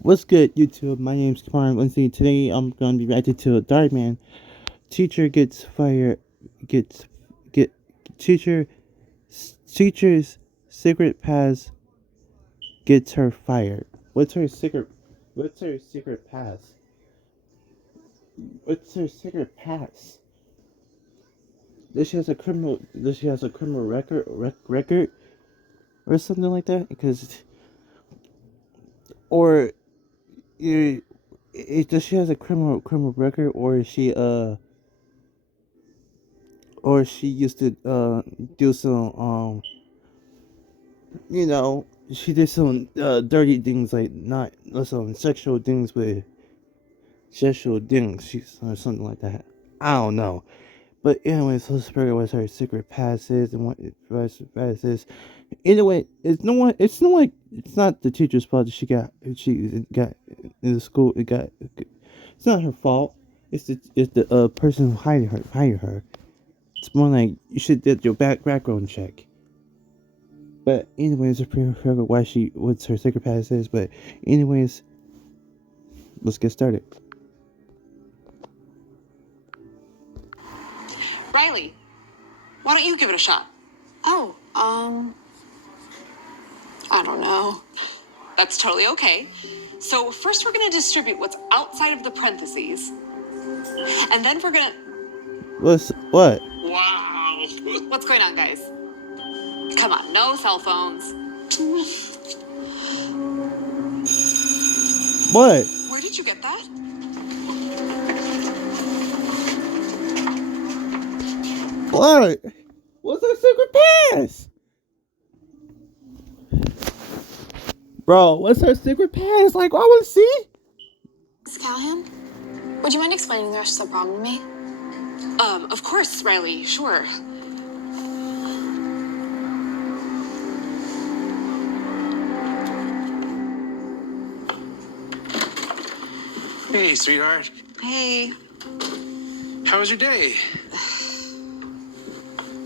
What's good, YouTube? My name's Kamar Lindsay. Today I'm going to be reacting to a Dhar man. Teacher gets fired. Gets get teacher teacher's secret pass gets her fired. What's her secret? What's her secret pass? What's her secret pass? Does she has a criminal? Does she has a criminal record or something like that? Because or you, does she has a criminal record or she used to do some you know she did some dirty things like not some sexual things with sexual things or something like that. I don't know. But anyways, let's figure out what her secret pass is and what her pass is. Anyway, it's not the teacher's fault that she got in the school. It's not her fault. It's the person who hired her. It's more like you should do your background check. But anyways, I forgot what's her secret pass is. But anyways, let's get started. Riley, why don't you give it a shot? Oh, I don't know. That's totally okay. So first we're gonna distribute what's outside of the parentheses. And then we're gonna... What? Wow. What's going on, guys? Come on, no cell phones. What? Where did you get that? What? What's her secret pass? Bro, what's her secret pass? Like, I want to see. Miss Callahan, would you mind explaining the rest of the problem to me? Of course, Riley, sure. Hey, sweetheart. Hey. How was your day?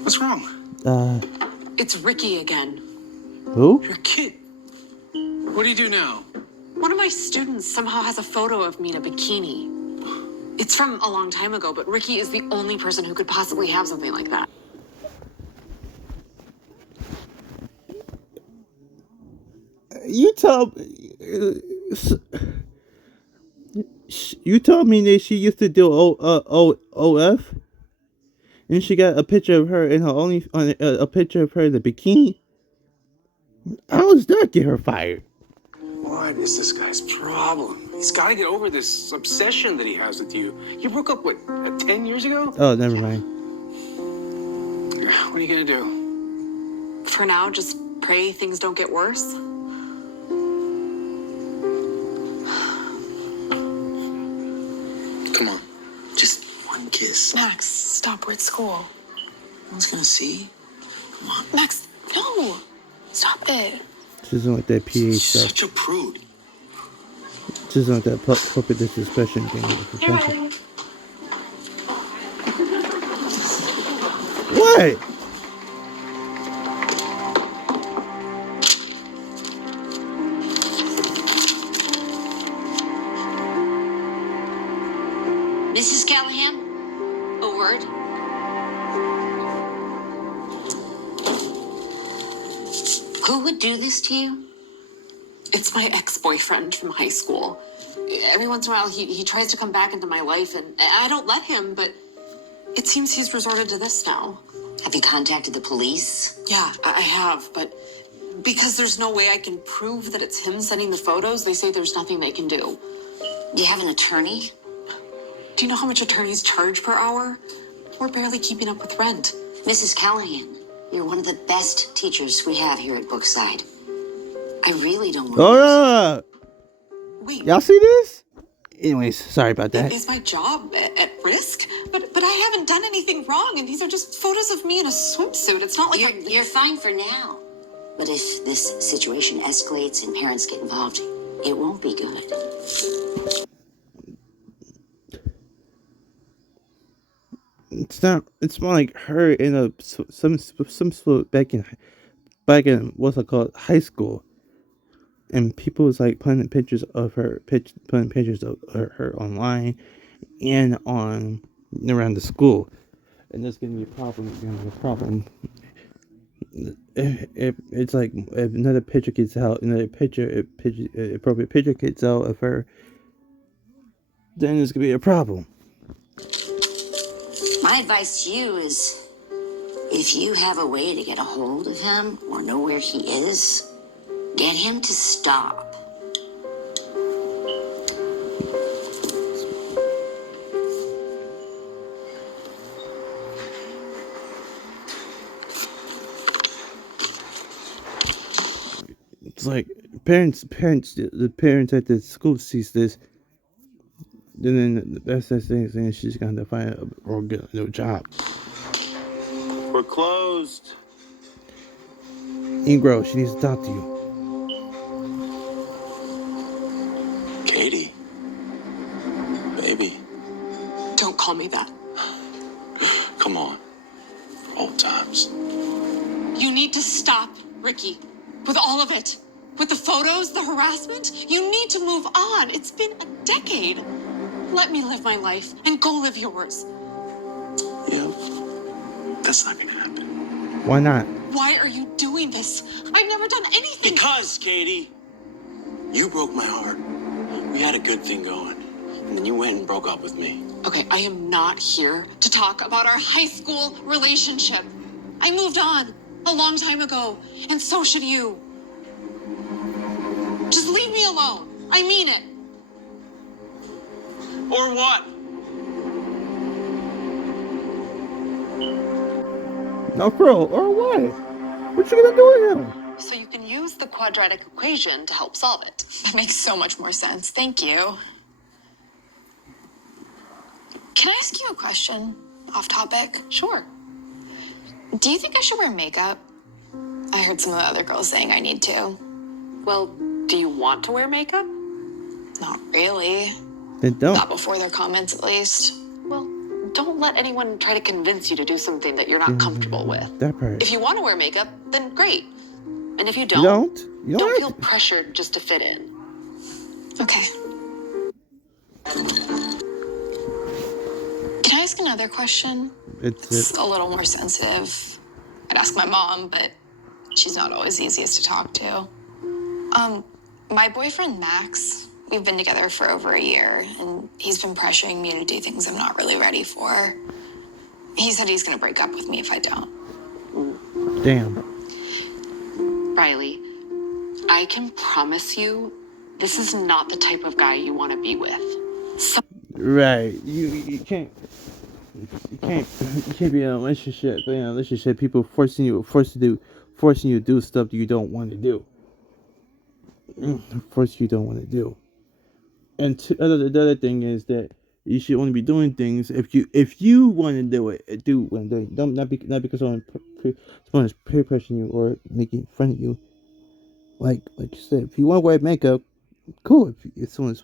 What's wrong? It's Ricky again. Who? Your kid. What do you do now? One of my students somehow has a photo of me in a bikini. It's from a long time ago, but Ricky is the only person who could possibly have something like that. You told me that she used to do OF, and she got a picture of her in her a picture of her in the bikini. How does that get her fired? What is this guy's problem? He's got to get over this obsession that he has with you. You broke up, what, 10 years ago? Oh, never mind. What are you going to do? For now, just pray things don't get worse. Come on, just one kiss. Max, stop. We're at school. No one's gonna see. Come on. Max, no. Stop it. This isn't like that PH stuff. Such a prude. This isn't like that public disrespect thing. What? Mrs. Callahan, a word. Who would do this to you? It's my ex-boyfriend from high school. Every once in a while, he tries to come back into my life, and I don't let him, but it seems he's resorted to this now. Have you contacted the police? Yeah, I have, but because there's no way I can prove that it's him sending the photos, they say there's nothing they can do. Do you have an attorney? Do you know how much attorneys charge per hour? We're barely keeping up with rent. Mrs. Callahan, you're one of the best teachers we have here at Brookside. I really don't want Hold up. Wait, Y'all see this? Anyways, sorry about that. is my job at risk? But I haven't done anything wrong, and these are just photos of me in a swimsuit. It's not like You're fine for now. But if this situation escalates and parents get involved, it won't be good. It's not. It's more like her in a some back in what's it called, high school. and people was like putting pictures of her, putting pictures of her online and on around the school, and there's gonna be a problem. It's gonna be a problem. If it's like if another picture gets out, appropriate picture gets out of her, then there's gonna be a problem. My advice to you is, if you have a way to get a hold of him or know where he is, get him to stop. It's like the parents at the school sees this, then the best thing is saying she's gonna find or get a new job. We're closed. Ingro, she needs to talk to you. Katie. Baby. Don't call me that. Come on. For old times. You need to stop, Ricky. With all of it. With the photos, the harassment. You need to move on. It's been a decade. Let me live my life and go live yours. Yeah. That's not gonna happen. Why not? Why are you doing this? I've never done anything. Because, Katie, you broke my heart. We had a good thing going. And then you went and broke up with me. Okay, I am not here to talk about our high school relationship. I moved on a long time ago, and so should you. Just leave me alone. I mean it. Or what? No, bro, or what? What you gonna do with him? So you can use the quadratic equation to help solve it. That makes so much more sense. Thank you. Can I ask you a question? Off topic? Sure. Do you think I should wear makeup? I heard some of the other girls saying I need to. Well, do you want to wear makeup? Not really. Then don't. Not before their comments, at least. Well, don't let anyone try to convince you to do something that you're not comfortable with. That part. If you want to wear makeup, then great. And if you You don't, don't don't have feel to. pressured just to fit in. Okay. Can I ask another question? It's a little more sensitive. I'd ask my mom, but she's not always the easiest to talk to. My boyfriend, Max, we've been together for over a year, and he's been pressuring me to do things I'm not really ready for. He said he's going to break up with me if I don't. Damn. Riley, I can promise you, this is not the type of guy you want to be with. Right. You can't be in a relationship. But in a relationship, people forcing you to do stuff you don't want to do. Force you don't want to do. And the other thing is that you should only be doing things if you want to do it. When don't not because someone is peer pressuring you or making fun of you. Like you said, if you want to wear makeup, cool. If someone's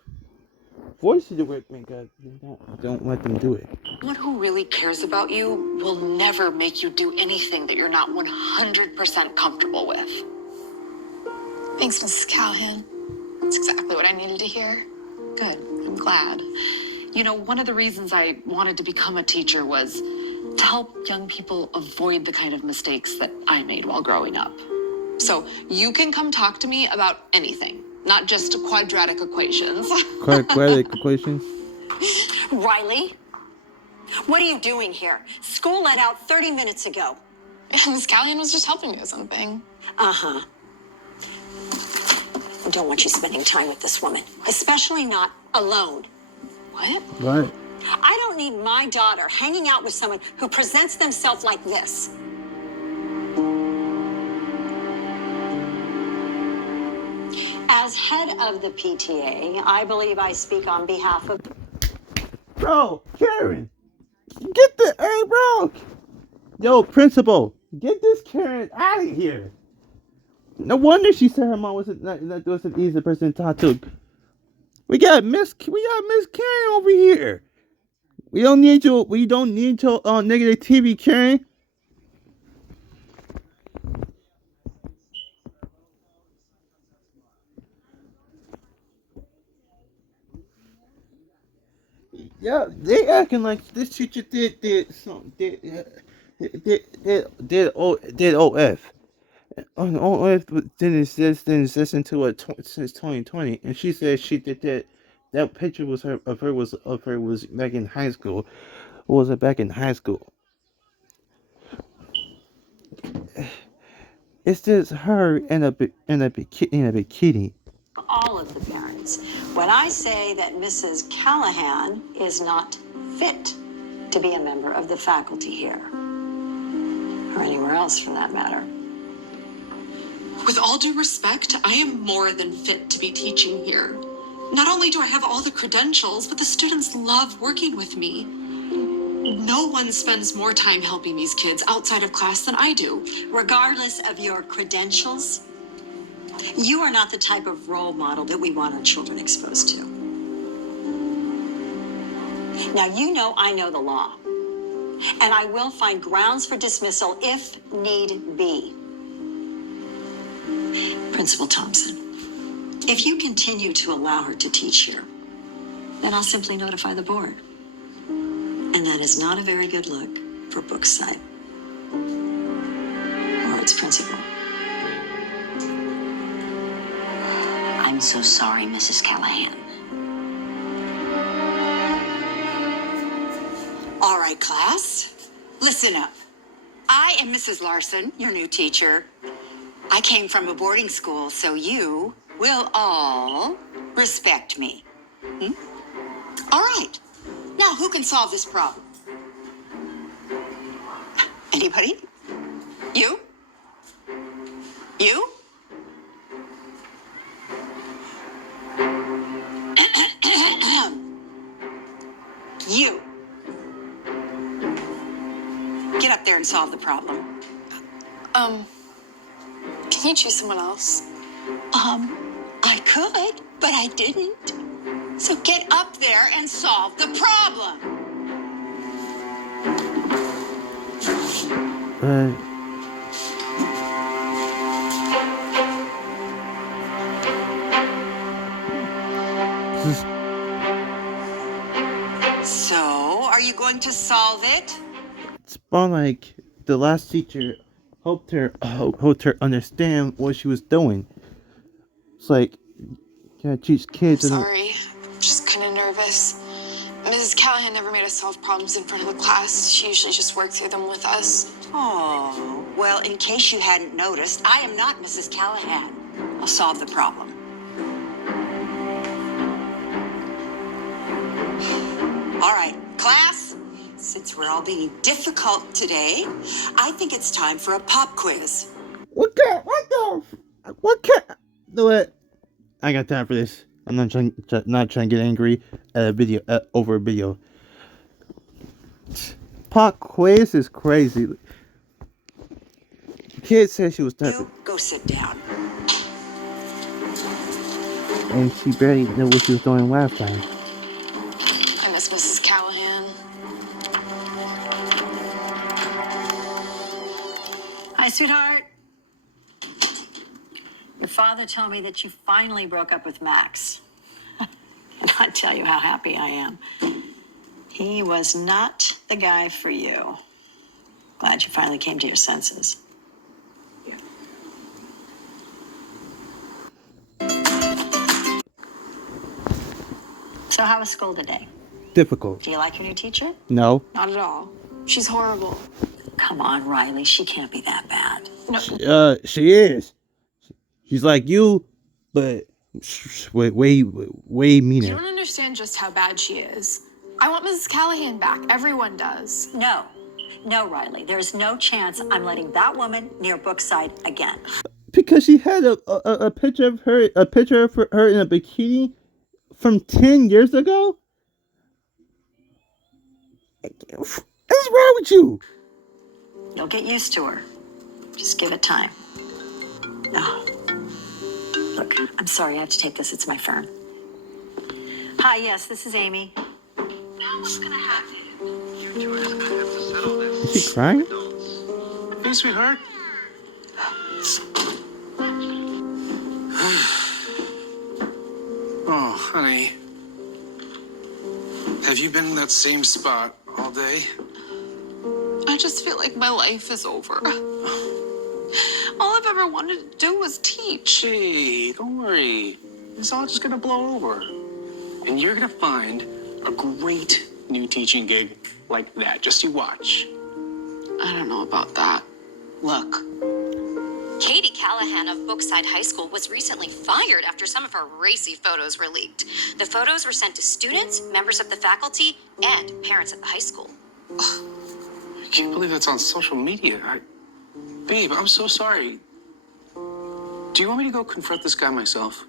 forcing you to wear makeup, don't let them do it. Someone who really cares about you will never make you do anything that you're not 100% comfortable with. Thanks, Mrs. Callahan. That's exactly what I needed to hear. Good. I'm glad. You know, one of the reasons I wanted to become a teacher was to help young people avoid the kind of mistakes that I made while growing up. So you can come talk to me about anything, not just quadratic equations. Quadratic equations? Riley, what are you doing here? School let out 30 minutes ago. Mrs. Callahan was just helping me with something. Uh-huh. I don't want you spending time with this woman, especially not alone. What? What? I don't need my daughter hanging out with someone who presents themselves like this. As head of the PTA, I believe I speak on behalf of... Bro, Karen, hey, bro. Yo, principal, get this Karen out of here. No wonder she said her mom wasn't an easy person to talk to. We got Miss Karen over here. We don't need your negativity, Karen. Yeah, they acting like this teacher did OF. On OF didn't exist until since 2020, and she said she did that. That picture was her was back in high school. Or was it back in high school? It's just her in a bikini. All of the parents. When I say that Mrs. Callahan is not fit to be a member of the faculty here, or anywhere else for that matter. With all due respect, I am more than fit to be teaching here. Not only do I have all the credentials, but the students love working with me. No one spends more time helping these kids outside of class than I do. Regardless of your credentials, you are not the type of role model that we want our children exposed to. Now, you know I know the law, and I will find grounds for dismissal if need be. Principal Thompson, if you continue to allow her to teach here, then I'll simply notify the board. And that is not a very good look for Brookside or its principal. I'm so sorry, Mrs. Callahan. All right, class, listen up. I am Mrs. Larson, your new teacher. I came from a boarding school, so you will all respect me. All right. Now, who can solve this problem? Anybody? You? You? You. Get up there and solve the problem. Can you choose someone else? I could, but I didn't. So get up there and solve the problem. So, are you going to solve it? It's more like the last teacher helped her understand what she was doing. It's like, you gotta teach kids. Sorry, I'm just kind of nervous. Mrs. Callahan never made us solve problems in front of the class. She usually just worked through them with us. Oh, well, in case you hadn't noticed, I am not Mrs. Callahan. I'll solve the problem. All right, class, since we're all being difficult today, I think it's time for a pop quiz. What kind? No, what? I got time for this. I'm not trying to get angry at a video over a video. Pop quiz is crazy. The kid said she was typing. You go sit down. And she barely knew what she was doing last time. I miss Mrs. Callahan. Hi, sweetheart. Your father told me that you finally broke up with Max. And I tell you how happy I am. He was not the guy for you. Glad you finally came to your senses. So how was school today? Difficult. Do you like your new teacher? No. Not at all. She's horrible. Come on, Riley. She can't be that bad. No. She is. She's like you, but way meaner. You don't understand just how bad she is. I want Mrs. Callahan back. Everyone does. No, Riley. There's no chance I'm letting that woman near Brookside again. Because she had a picture of her in a bikini from 10 years ago. What's wrong with you? You'll get used to her. Just give it time. No. Look, I'm sorry I have to take this. It's my phone. Hi, yes, this is Amy. Now what's gonna happen? You two are gonna have to settle this. Is she crying? Hey, sweetheart. Oh, honey. Have you been in that same spot all day? I just feel like my life is over. All I've ever wanted to do was teach. Hey, don't worry. It's all just gonna blow over. And you're gonna find a great new teaching gig like that. Just you watch. I don't know about that. Look. Katie Callahan of Brookside High School was recently fired after some of her racy photos were leaked. The photos were sent to students, members of the faculty, and parents at the high school. I can't believe that's on social media. Babe, I'm so sorry. Do you want me to go confront this guy myself?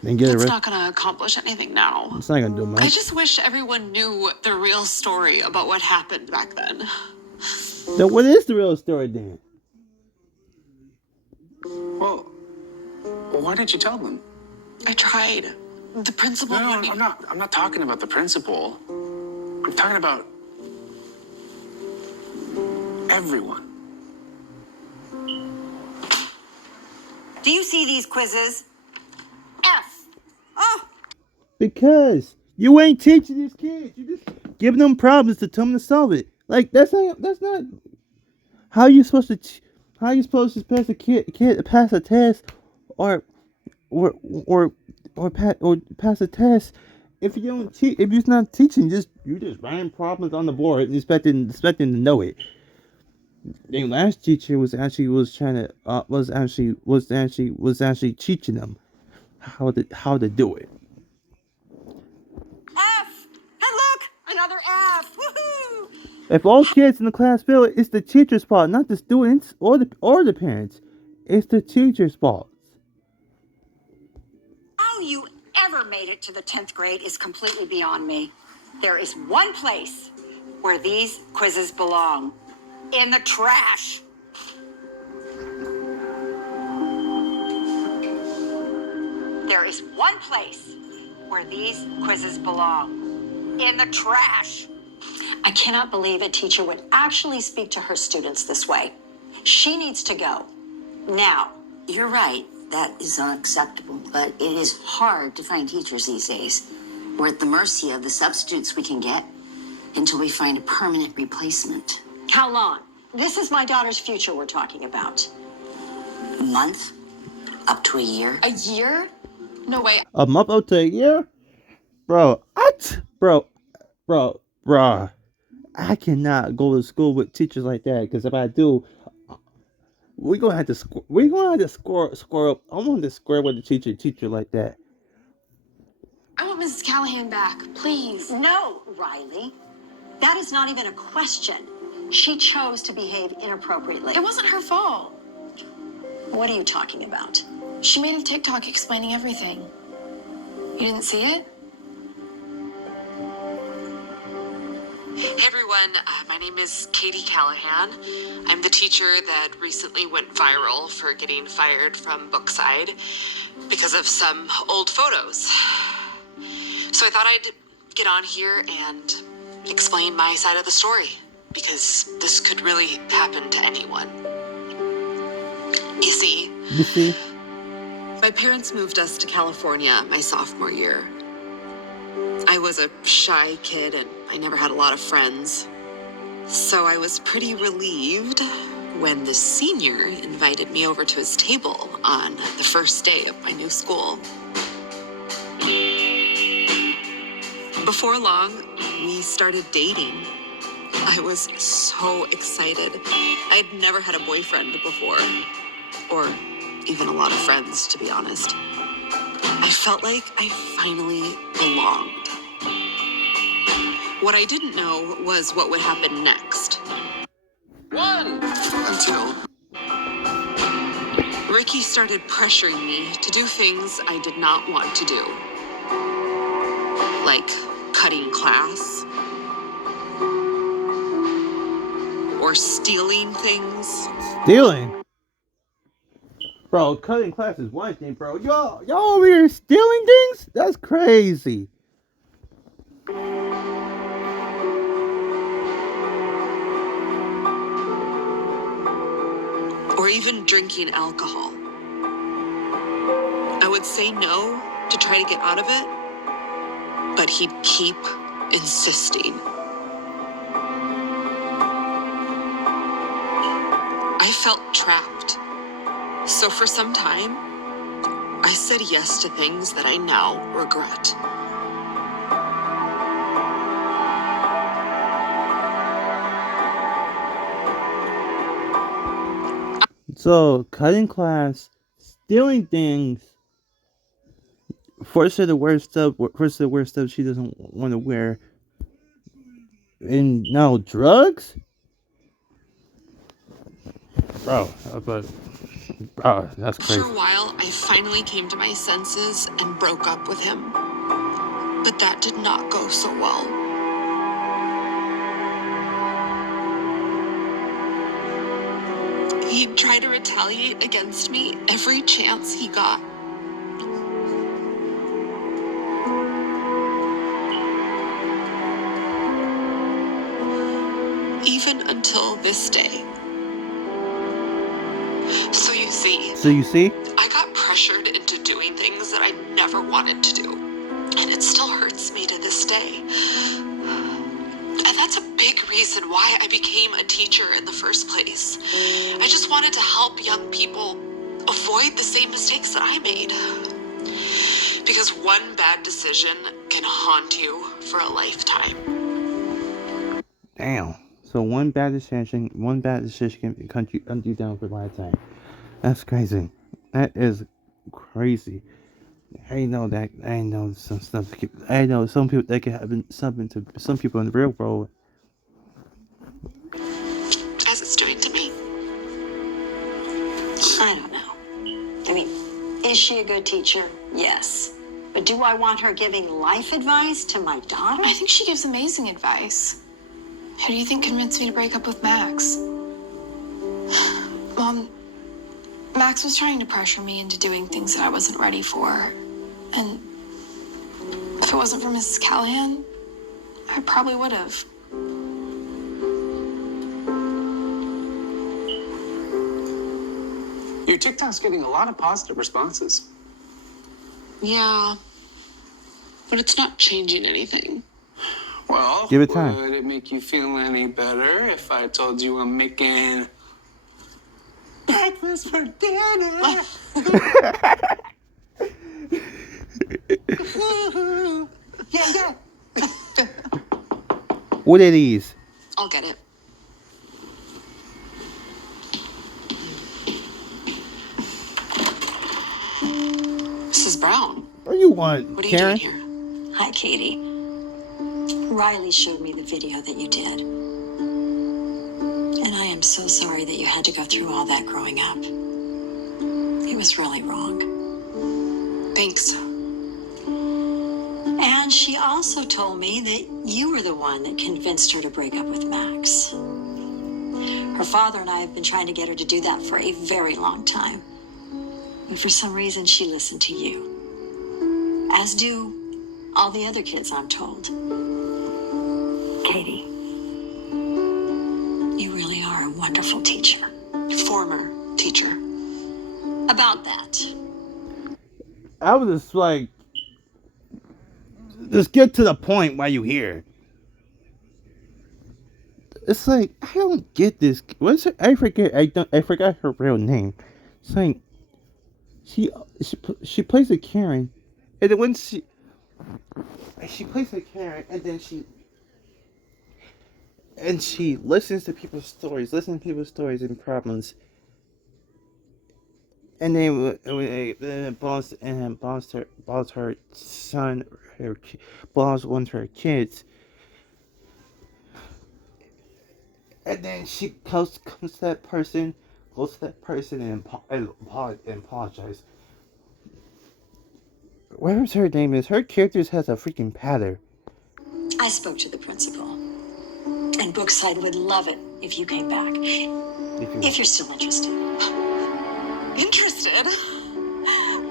And get It's it not going to accomplish anything now. It's not gonna do much. I just wish everyone knew the real story about what happened back then. So what is the real story then? Well, why didn't you tell them? I tried. The principal No, wouldn't. I'm not talking about the principal. I'm talking about everyone. Do you see these quizzes? F. Oh, Because you ain't teaching these kids. You just giving them problems to tell them to solve it. Like that's not how you supposed to pass a test or pass a test if you don't if you're not teaching. You just writing problems on the board and expecting to know it. The last teacher was actually teaching them how to do it. F. And look, another F. Woohoo! If all kids in the class fail, it's the teacher's fault, not the students or the parents. It's the teacher's fault. How you ever made it to the 10th grade is completely beyond me. There is one place where these quizzes belong. In the trash. There is one place where these quizzes belong. In the trash. I cannot believe a teacher would actually speak to her students this way. She needs to go. Now. You're right. That is unacceptable, but it is hard to find teachers these days. We're at the mercy of the substitutes we can get until we find a permanent replacement. How long? This is my daughter's future we're talking about. A month? Up to a year? A year? No way. A month up to a year? Bro, I cannot go to school with teachers like that, because if I do, we're gonna have to score up. I want to square with the teacher like that. I want Mrs. Callahan back, please. No, Riley. That is not even a question. She chose to behave inappropriately. It wasn't her fault. What are you talking about? She made a TikTok explaining everything. You didn't see it? Hey everyone, my name is Katie Callahan. I'm the teacher that recently went viral for getting fired from Brookside because of some old photos. So I thought I'd get on here and explain my side of the story, because this could really happen to anyone. You see, my parents moved us to California my sophomore year. I was a shy kid and I never had a lot of friends. So I was pretty relieved when the senior invited me over to his table on the first day of my new school. Before long, we started dating. I was so excited. I'd never had a boyfriend before, or even a lot of friends, to be honest. I felt like I finally belonged. What I didn't know was what would happen next. Until Ricky started pressuring me to do things I did not want to do. Like cutting class. Or stealing things. Stealing? Bro, cutting class is one thing, bro. Y'all over here stealing things? That's crazy. Or even drinking alcohol. I would say no to try to get out of it, but he'd keep insisting. I felt trapped. So for some time, I said yes to things that I now regret. So, cutting class, stealing things, force her to wear stuff she doesn't want to wear, and now drugs? Bro, that's crazy. After a while, I finally came to my senses and broke up with him. But that did not go so well. He'd try to retaliate against me every chance he got. Even until this day. So you see, I got pressured into doing things that I never wanted to do. And it still hurts me to this day. And that's a big reason why I became a teacher in the first place. I just wanted to help young people avoid the same mistakes that I made. Because one bad decision can haunt you for a lifetime. Damn. So one bad decision can hunt you down for a lifetime. That's crazy. That is crazy. I know some stuff. I know some people that can happen something to some people in the real world. As it's doing to me. I don't know. I mean, is she a good teacher? Yes. But do I want her giving life advice to my daughter? I think she gives amazing advice. Who do you think convinced me to break up with Max? Mom, Max was trying to pressure me into doing things that I wasn't ready for. And if it wasn't for Mrs. Callahan, I probably would have. Your TikTok's getting a lot of positive responses. Yeah. But it's not changing anything. Well, give it time. Would it make you feel any better if I told you I'm making breakfast for dinner? Yeah. What are these? I'll get it. Mrs. Brown. What do you want, What are you Karen? doing here? Hi, Katie. Riley showed me the video that you did. And I am so sorry that you had to go through all that growing up. It was really wrong. Thanks. And she also told me that you were the one that convinced her to break up with Max. Her father and I have been trying to get her to do that for a very long time. And for some reason, she listened to you. As do all the other kids, I'm told. Katie, you really are a wonderful teacher. Former teacher. About that. I was just like, just get to the point while you here. It's like, I don't get this. What's her? I forgot her real name. It's like she plays a Karen, and then when she plays a Karen, and then she listens to people's stories, and problems, and then boss her son, boss one of her kids. And then she goes to that person and apologize. Whatever her name is, her character has a freaking pattern. I spoke to the principal. And Brookside would love it if you came back. If you're still interested. Interested?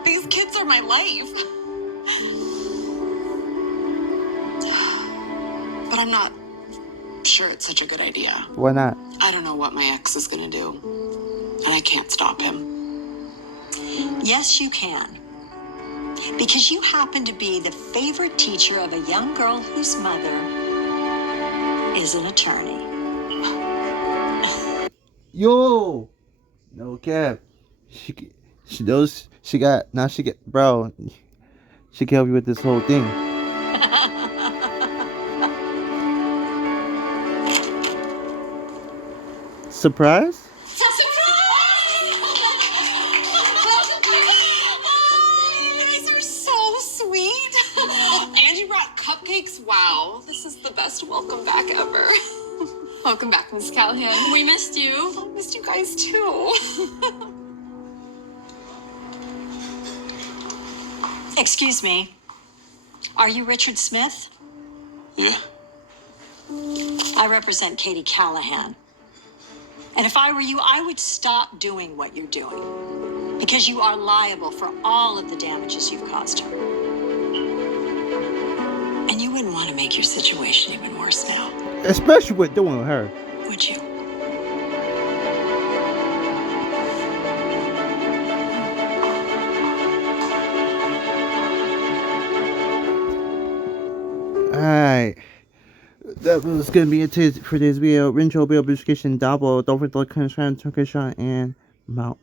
These kids are my life. But I'm not sure it's such a good idea. Why not? I don't know what my ex is gonna do. And I can't stop him. Yes, you can. because you happen to be the favorite teacher of a young girl whose mother is an attorney. Yo, no cap. She knows she got now. She get bro. She can help you with this whole thing. Surprise? You guys are so sweet. And you brought cupcakes. Wow, this is the best welcome back ever. Welcome back, Miss Callahan. We missed you. I missed you guys too. Excuse me. Are you Richard Smith? Yeah? I represent Katie Callahan. And if I were you, I would stop doing what you're doing, because you are liable for all of the damages you've caused her. And you wouldn't want to make your situation even worse now. Especially with doing her. Would you? Alright. That was gonna be it for today's video. Rincho Bill Education Double. Don't forget to like, comment, subscribe, Turkish and Mount.